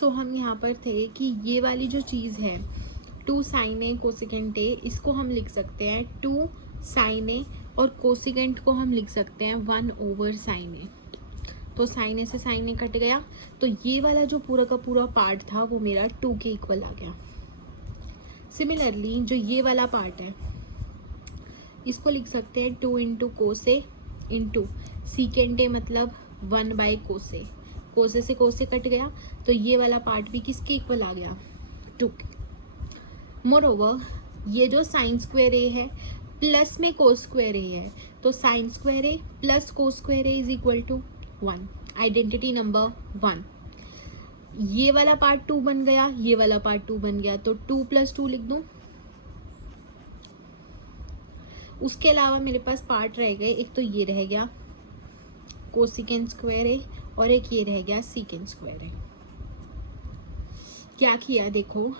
तो हम यहाँ पर थे कि ये वाली जो चीज़ है 2 साइन ए कोसिकेंट ए, इसको हम लिख सकते हैं 2 साइन ए और कोसिकेंट को हम लिख सकते हैं 1 ओवर साइन ए। तो साइन ए से साइन ए कट गया, तो ये वाला जो पूरा का पूरा पार्ट था वो मेरा 2 के इक्वल आ गया। सिमिलरली जो ये वाला पार्ट है इसको लिख सकते हैं 2 इंटू कोसे इंटू सीकेंट ए, मतलब 1 बाय कोसे। कोसे से कोसे कट गया, तो ये वाला पार्ट भी किसके इक्वल आ गया, 2 के। मोरओवर ये जो साइन स्क्वायर ए है प्लस में कोस स्क्वायर ए है, तो sine square A plus cos square A is equal to 1। Identity number 1। ये वाला पार्ट 2 बन गया, ये वाला पार्ट 2 बन गया, तो 2 + 2 लिख दूं। उसके अलावा मेरे पास पार्ट रह गए, एक तो ये रह गया कोसिकेंट स्क्वायर ए और एक ये रह गया सीकेंट स्क्वायर ए। क्या किया देखो,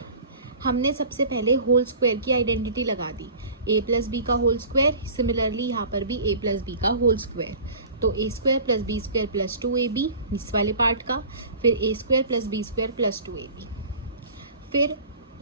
हमने सबसे पहले होल स्क्वायर की आइडेंटिटी लगा दी, a + b का होल स्क्वायर। सिमिलरली यहाँ पर भी a + b का होल स्क्वायर, तो a² + b² + 2ab इस वाले पार्ट का, फिर a² + b² + 2ab। फिर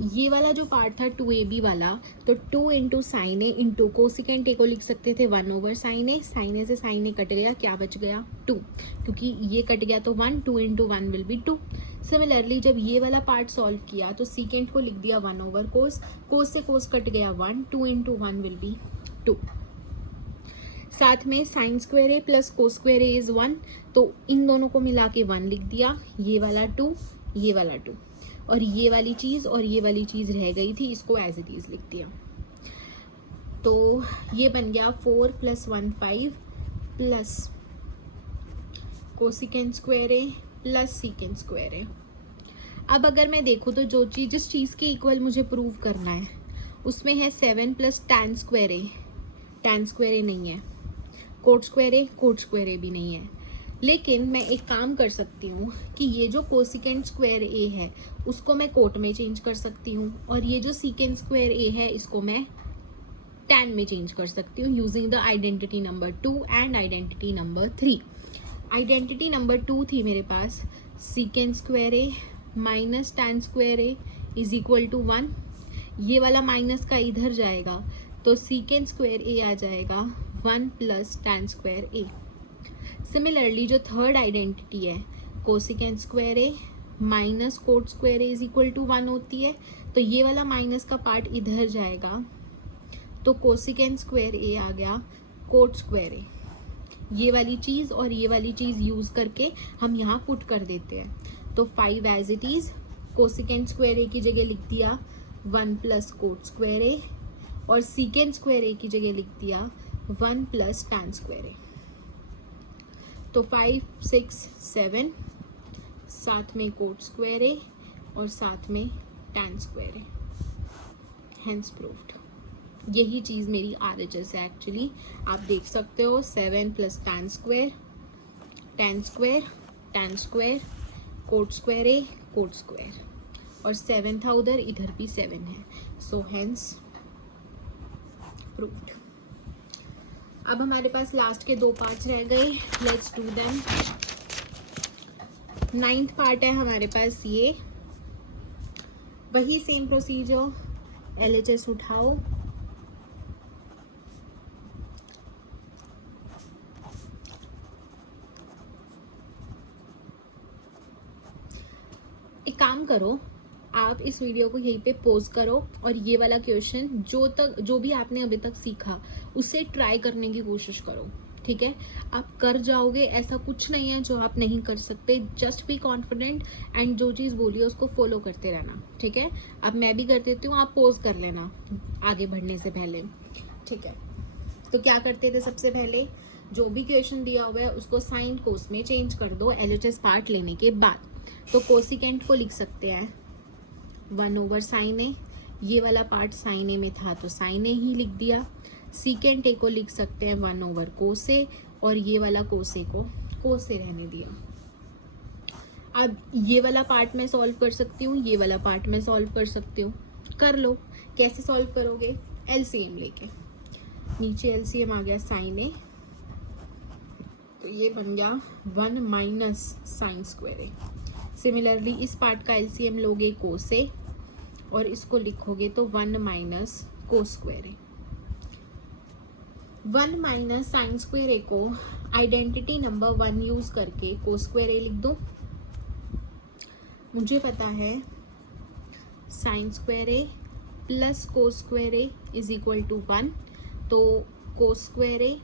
ये वाला जो पार्ट था 2ab वाला, तो 2 into sine A into cosecant A को लिख सकते थे 1 ओवर साइन ए। साइन ए से साइन ए कट गया, क्या बच गया 2, क्योंकि ये कट गया तो 1, 2 इंटू 1 विल बी 2। सिमिलरली जब ये वाला पार्ट सॉल्व किया तो सीकेंट को लिख दिया 1 ओवर कोस, कोस से कोस कट गया 1, 2 इंटू 1 विल बी 2। साथ में sign square A plus cos square A is 1, तो इन दोनों को मिला के 1 लिख दिया। ये वाला 2, ये वाला 2, और ये वाली चीज़ और ये वाली चीज़ रह गई थी, इसको एज इट इज़ लिख दिया। तो ये बन गया 4 + 1 5 plus cosecant square A plus secant square ए। अब अगर मैं देखूँ तो जो चीज़ जिस चीज़ के इक्वल मुझे प्रूव करना है उसमें है 7 + tan स्क्वायर ए। tan स्क्वायर ए नहीं है, कोट स्क्वायर ए भी नहीं है। लेकिन मैं एक काम कर सकती हूँ कि ये जो कोसिकेंट स्क्वायर ए है उसको मैं कोट में चेंज कर सकती हूँ, और ये जो सीकेंट स्क्वायर ए है इसको मैं tan में चेंज कर सकती हूँ using the identity number 2 and identity number 3। Identity number 2 थी मेरे पास secant square A minus tan square A is equal to 1। ये वाला माइनस का इधर जाएगा, तो सीकेंट स्क्वायर ए आ जाएगा 1 + tan स्क्वायर ए। सिमिलरली जो थर्ड आइडेंटिटी है cosecant square A minus cot square A is equal to 1 होती है, तो ये वाला माइनस का पार्ट इधर जाएगा, तो कोसिकेंट स्क्वायर ए आ गया कोट स्क्वायर ए। ये वाली चीज़ और ये वाली चीज़ यूज़ करके हम यहाँ पुट कर देते हैं, तो 5 as it is cosecant square A की जगह लिख दिया 1 + कोट स्क्वायर ए, और सीकेंट स्क्वायर ए की जगह लिख दिया 1 + tan स्क्वायर ए। तो 5 6 7 साथ में कोट स्क्वायर ए और साथ में tan स्क्वायर ए, हेंस प्रूव्ड। यही चीज़ मेरी RHS है एक्चुअली, आप देख सकते हो 7 + tan square tan square cot square A cot square, और 7 था उधर, इधर भी 7 है, सो हेंस प्रूव्ड। अब हमारे पास लास्ट के 2 पार्ट्स रह गए, let's do them. 9th part है हमारे पास ये, वही सेम प्रोसीजर, LHS उठाओ, एक काम करो, आप इस वीडियो को यहीं पे पॉज करो और ये वाला क्वेश्चन जो भी आपने अभी तक सीखा उसे ट्राई करने की कोशिश करो, ठीक है। आप कर जाओगे, ऐसा कुछ नहीं है जो आप नहीं कर सकते, जस्ट बी कॉन्फिडेंट एंड जो चीज़ बोली है उसको फॉलो करते रहना, ठीक है। अब मैं भी कर देती हूँ, आप पॉज कर लेना आगे बढ़ने से पहले, ठीक है। तो क्या करते थे, सबसे पहले जो भी क्वेश्चन दिया हुआ है उसको साइन कोस में चेंज कर दो LHS पार्ट लेने के बाद। तो कोसिकेंट को लिख सकते हैं 1 ओवर साइन ए, ये वाला पार्ट साइन ए में था तो साइन ए ही लिख दिया। सीकेंट ए को लिख सकते हैं 1 ओवर कोसे, और ये वाला कोसे को कोसे रहने दिया। अब ये वाला पार्ट मैं सॉल्व कर सकती हूँ, ये वाला पार्ट मैं सॉल्व कर सकती हूँ, कर लो। कैसे सॉल्व करोगे, LCM लेके, नीचे LCM आ गया साइन ए, तो ये बन गया 1 - साइन स्क्वायर ए। सिमिलरली इस पार्ट का एलसीएम लोगे कोस ए और इसको लिखोगे तो 1 माइनस कोस स्क्वायर ए। 1 माइनस साइन स्क्वायर ए को आइडेंटिटी नंबर 1 यूज करके कोस स्क्वायर ए लिख दो। मुझे पता है sine square A plus cos square A is equal to 1, तो cos square A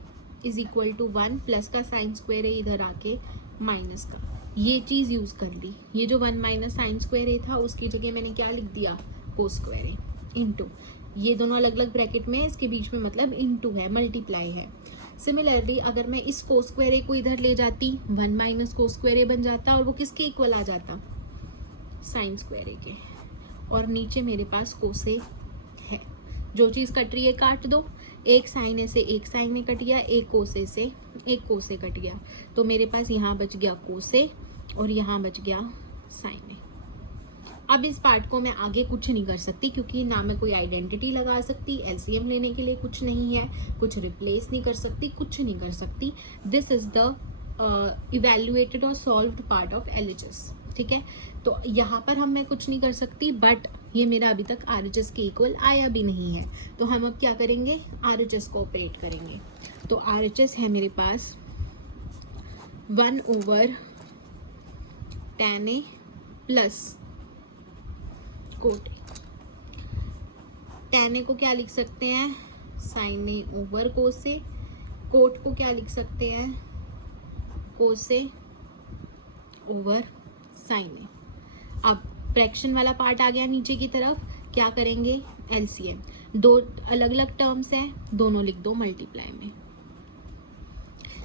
is equal to 1 plus का साइन स्क्वायर ए इधर आके माइनस का, ये चीज़ यूज़ कर ली। ये जो 1 माइनस साइन स्क्वायर ए था उसकी जगह मैंने क्या लिख दिया, कोस स्क्वायर ए इंटू, ये दोनों अलग अलग ब्रैकेट में है, इसके बीच में मतलब इंटू है, मल्टीप्लाई है। सिमिलरली अगर मैं इस कोस स्क्वायर ए को इधर ले जाती 1 माइनस कोस स्क्वायर ए बन जाता और वो किसके इक्वल आ जाता, साइन स्क्वायर ए के, और नीचे मेरे पास कोस ए है। जो चीज़ कट रही है काट दो, एक साइन ए से एक साइन ए कट गया, एक कोस ए से एक कोस ए कट गया, तो मेरे पास यहाँ बच गया कोस ए और यहाँ बच गया साइन ए। अब इस पार्ट को मैं आगे कुछ नहीं कर सकती क्योंकि ना मैं कोई आइडेंटिटी लगा सकती, एलसीएम लेने के लिए कुछ नहीं है, कुछ रिप्लेस नहीं कर सकती, कुछ नहीं कर सकती। दिस इज द इवेल्युएटेड और सॉल्व्ड पार्ट ऑफ एलएचएस। ठीक है, तो यहाँ पर मैं कुछ नहीं कर सकती, बट ये मेरा अभी तक आरएचएस के इक्वल आया भी नहीं है, तो हम अब क्या करेंगे, आरएचएस को ऑपरेट करेंगे। तो आरएचएस है मेरे पास 1 over tan A plus cot A. tan ए को क्या लिख सकते हैं, साइन ए ओवर कोस ए, कोट को क्या लिख सकते हैं, कोस ए ओवर साइन ए। अब फ्रैक्शन वाला पार्ट आ गया नीचे की तरफ, क्या करेंगे, एलसीएम, दो अलग अलग टर्म्स हैं, दोनों लिख दो मल्टीप्लाई में।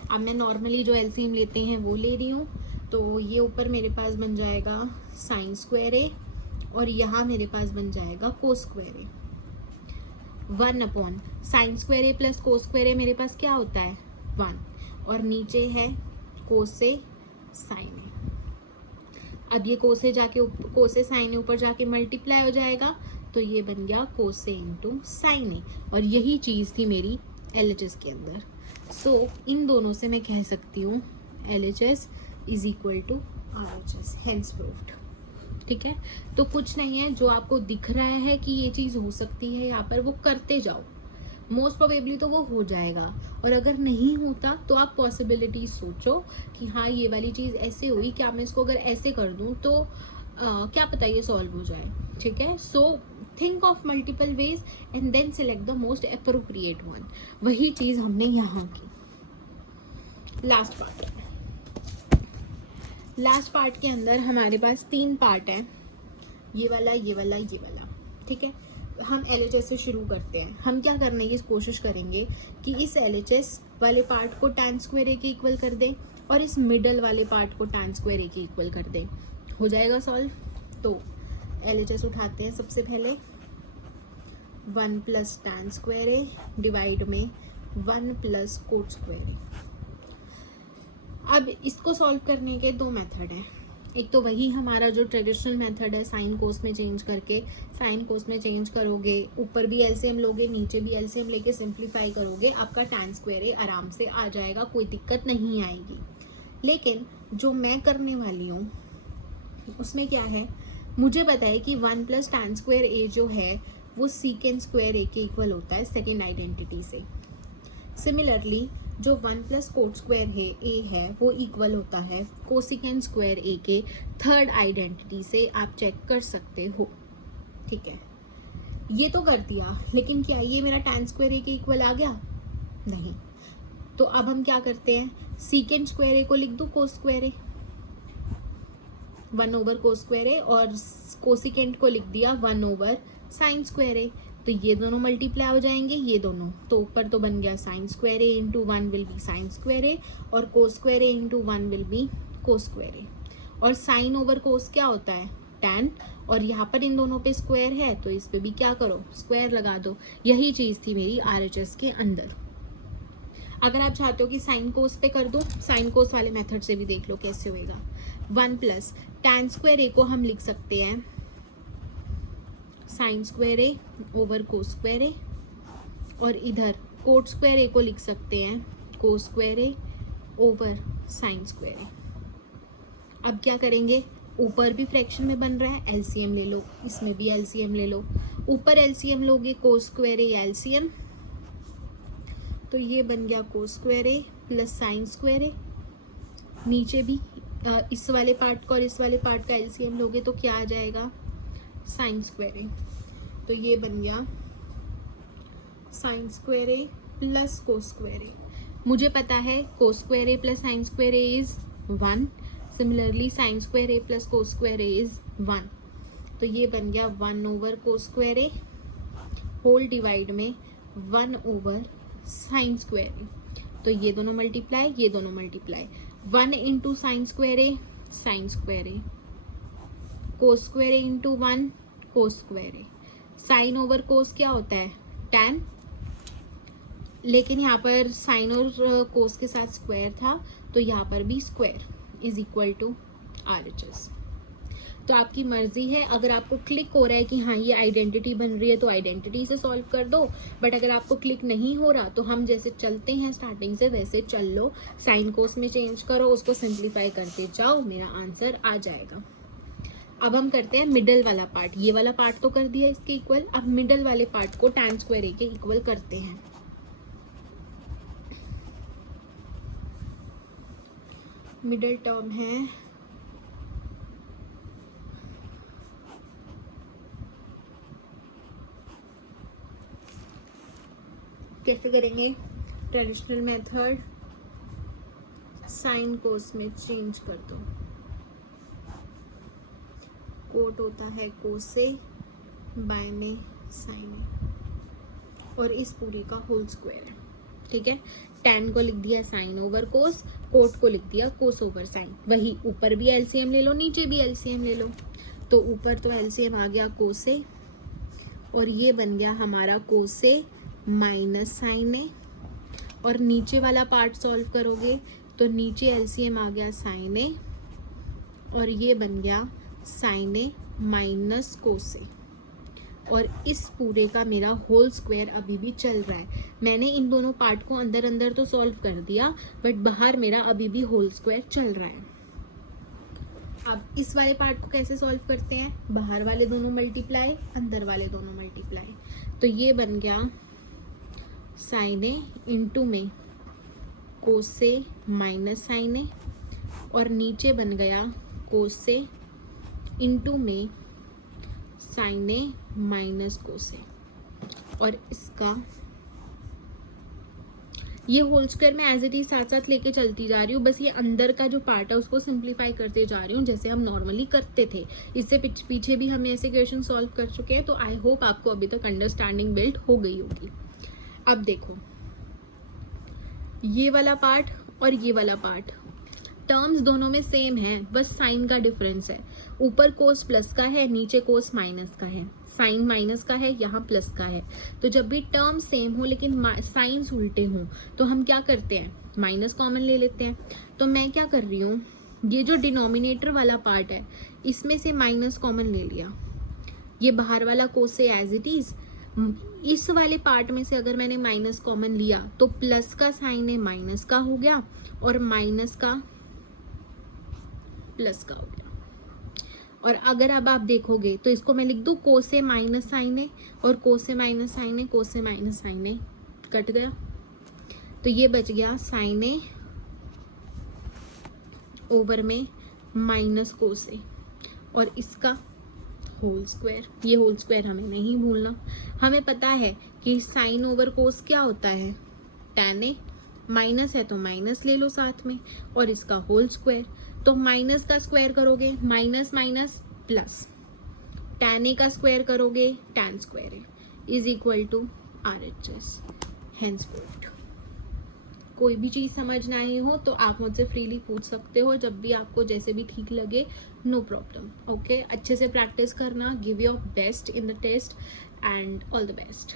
अब मैं नॉर्मली जो एलसीएम लेते हैं वो ले रही हूँ, तो ये ऊपर मेरे पास बन जाएगा साइन स्क्वायर ए और यहाँ मेरे पास बन जाएगा कोस square A. 1 upon sine square A plus cos square ए मेरे पास क्या होता है 1, और नीचे है कोस ए साइन ए। अब ये कोसे जाके कोसे साइन ए ऊपर जाके मल्टीप्लाई हो जाएगा, तो ये बन गया कोसे इंटू साइन ए, और यही चीज़ थी मेरी एलएचएस के अंदर। सो इन दोनों से मैं कह सकती हूँ LHS is equal to RHS, hence proved. ठीक है, तो कुछ नहीं है, जो आपको दिख रहा है कि ये चीज़ हो सकती है यहाँ पर, वो करते जाओ, मोस्ट प्रोबेबली तो वो हो जाएगा। और अगर नहीं होता तो आप पॉसिबिलिटी सोचो कि हाँ ये वाली चीज़ ऐसे हुई, क्या मैं इसको अगर ऐसे कर दूँ तो क्या पता ये सॉल्व हो जाए। ठीक है, so think of multiple ways and then select the most appropriate one. वही चीज़ हमने यहाँ की। लास्ट पार्ट के अंदर हमारे पास 3 पार्ट हैं, ये वाला, ये वाला, ये वाला। ठीक है, हम एलएचएस से शुरू करते हैं। हम क्या करने की कोशिश करेंगे कि इस एलएचएस वाले पार्ट को tan स्क्वायर ए के इक्वल कर दें और इस मिडल वाले पार्ट को tan स्क्वायर ए के इक्वल कर दें, हो जाएगा सॉल्व। तो एलएचएस उठाते हैं सबसे पहले, 1 प्लस tan स्क्वायर ए डिवाइड में 1 प्लस कोट स्क्वायर ए। अब इसको सॉल्व करने के 2 मेथड हैं। एक तो वही हमारा जो ट्रेडिशनल मेथड है, साइन कोस में चेंज करके, साइन कोस में चेंज करोगे, ऊपर भी एलसीएम लोगे, नीचे भी एलसीएम लेके सिंप्लीफाई करोगे, आपका tan स्क्वायर ए आराम से आ जाएगा, कोई दिक्कत नहीं आएगी। लेकिन जो मैं करने वाली हूँ उसमें क्या है, मुझे पता है कि 1 प्लस tan स्क्वायर ए जो है वो सीकेंड स्क्वायर ए के इक्वल होता है सेकेंड आइडेंटिटी से। सिमिलरली जो 1 प्लस कोट स्क्वायर है ए है वो इक्वल होता है कोसिकेंड स्क्वायर ए के थर्ड आइडेंटिटी से, आप चेक कर सकते हो। ठीक है, ये तो कर दिया, लेकिन क्या ये मेरा tan स्क्वायर ए के इक्वल आ गया, नहीं। तो अब हम क्या करते हैं, सीकेंड स्क्वायर ए को लिख दो कोस square A, 1 over cos square A, और कोसिकेंड को लिख दिया 1 ओवर साइन स्क्वायर ए। तो ये दोनों मल्टीप्लाई हो जाएंगे, ये दोनों, तो ऊपर तो बन गया sine square A into 1 will be sine square A, और cos square A into 1 will be cos square A. और साइन ओवर कोस क्या होता है tan, और यहाँ पर इन दोनों पे स्क्वायर है तो इस पे भी क्या करो, स्क्वायर लगा दो। यही चीज़ थी मेरी आरएचएस के अंदर। अगर आप चाहते हो कि साइन कोस पे कर दो, साइन कोस वाले मेथड से भी देख लो कैसे होएगा। 1 प्लस tan स्क्वायर ए को हम लिख सकते हैं sign square A over cos square A, और इधर कोट स्क्वायर ए को लिख सकते हैं कोस स्क्वायर ए ओवर साइन स्क्वायर ए। अब क्या करेंगे, ऊपर भी फ्रैक्शन में बन रहा है, एलसीएम ले लो, इसमें भी एलसीएम ले लो। ऊपर एलसीएम लोगे कोस स्क्वायर ए एलसीएम, तो ये बन गया कोस square A plus sign square ए। नीचे भी इस वाले पार्ट का और इस वाले पार्ट का एलसीएम लोगे तो क्या आ जाएगा, साइन स्क्वायर ए। तो ये बन गया sine square A plus cos square ए। मुझे पता है कोस square A plus sign square A is 1, similarly sign square A plus cos square A is 1। तो ये बन गया 1 ओवर कोस स्क्वायर ए होल डिवाइड में 1 ओवर साइन स्क्वायर ए। तो ये दोनों मल्टीप्लाई, ये दोनों multiply, 1 into sine square A sign square A, cos square A into 1 cos square A. Sine over कोस क्या होता है, टैन, लेकिन यहाँ पर साइन और कोस के साथ स्क्वायर था, तो यहाँ पर भी square is equal to RHS। तो आपकी मर्जी है, अगर आपको क्लिक हो रहा है कि हाँ ये आइडेंटिटी बन रही है तो आइडेंटिटी से सॉल्व कर दो, बट अगर आपको क्लिक नहीं हो रहा तो हम जैसे चलते हैं स्टार्टिंग से वैसे चल लो, साइन कोस में चेंज करो, उसको सिंप्लीफाई करते जाओ, मेरा आंसर आ जाएगा। अब हम करते हैं मिडल वाला पार्ट। ये वाला पार्ट तो कर दिया इसके इक्वल, अब मिडल वाले पार्ट को tan स्क्वायर ए के इक्वल करते हैं। मिडल टर्म है कैसे करेंगे, ट्रेडिशनल मेथड, साइन कोस में चेंज कर दो, कोट होता है कोसे, बाय में साइन, और इस पूरी का होल स्क्वायर है, ठीक है। tan को लिख दिया साइन ओवर कोस, कोट को लिख दिया कोस ओवर साइन। वही ऊपर भी एलसीएम ले लो, नीचे भी एलसीएम ले लो। तो ऊपर तो एलसीएम आ गया कोसे, और ये बन गया हमारा कोसे माइनस साइन ए, और नीचे वाला पार्ट सॉल्व करोगे तो नीचे एलसीएम आ गया साइन ए, और ये बन गया साइन ए माइनस कोसे, और इस पूरे का मेरा होल स्क्वायर अभी भी चल रहा है। मैंने इन दोनों पार्ट को अंदर अंदर तो सॉल्व कर दिया, बट बाहर मेरा अभी भी होल स्क्वायर चल रहा है। अब इस वाले पार्ट को कैसे सॉल्व करते हैं, बाहर वाले दोनों मल्टीप्लाई, अंदर वाले दोनों मल्टीप्लाई। तो ये बन गया साइन ए इंटू में कोसे माइनस साइन ए, और नीचे बन गया कोसे इंटू में साइन ए माइनस कोसे, और इसका ये होल स्क्वायर में एज इट इज साथ साथ लेके चलती जा रही हूँ। बस ये अंदर का जो पार्ट है उसको सिंप्लीफाई करते जा रही हूँ जैसे हम नॉर्मली करते थे। इससे पीछे भी हम ऐसे क्वेश्चन सॉल्व कर चुके हैं, तो आई होप आपको अभी तक अंडरस्टैंडिंग बिल्ड हो गई होगी। अब देखो ये वाला पार्ट और ये वाला पार्ट, टर्म्स दोनों में सेम है, बस साइन का डिफरेंस है। ऊपर कोस प्लस का है, नीचे कोस माइनस का है, साइन माइनस का है, यहाँ प्लस का है। तो जब भी टर्म सेम हो लेकिन साइंस उल्टे हों तो हम क्या करते हैं, माइनस कॉमन ले लेते हैं। तो मैं क्या कर रही हूँ, ये जो डिनोमिनेटर वाला पार्ट है इसमें से माइनस कॉमन ले लिया, ये बाहर वाला कोस से एज इट इज। इस वाले पार्ट में से अगर मैंने माइनस कॉमन लिया तो प्लस का साइन है माइनस का हो गया, और माइनस का प्लस का हो गया। और अगर अब आप देखोगे तो इसको मैं लिख दूं कोसे माइनस साइन है, और कोसे माइनस साइन है, कोसे माइनस साइन है, कट गया। तो ये बच गया साइन ए ओवर में माइनस कोसे, और इसका होल स्क्वायर। ये होल स्क्वायर हमें नहीं भूलना, हमें पता है कि साइन ओवर कोस क्या होता है, tan ए, माइनस है तो माइनस ले लो साथ में, और इसका होल स्क्वायर। तो माइनस का स्क्वायर करोगे minus minus plus, tan A का स्क्वायर करोगे tan square A is equal to RHS। Henceforth कोई भी चीज़ समझ ना आई हो तो आप मुझसे फ्रीली पूछ सकते हो, जब भी आपको जैसे भी ठीक लगे, नो प्रॉब्लम। ओके, अच्छे से प्रैक्टिस करना, give your best in the test and all the best.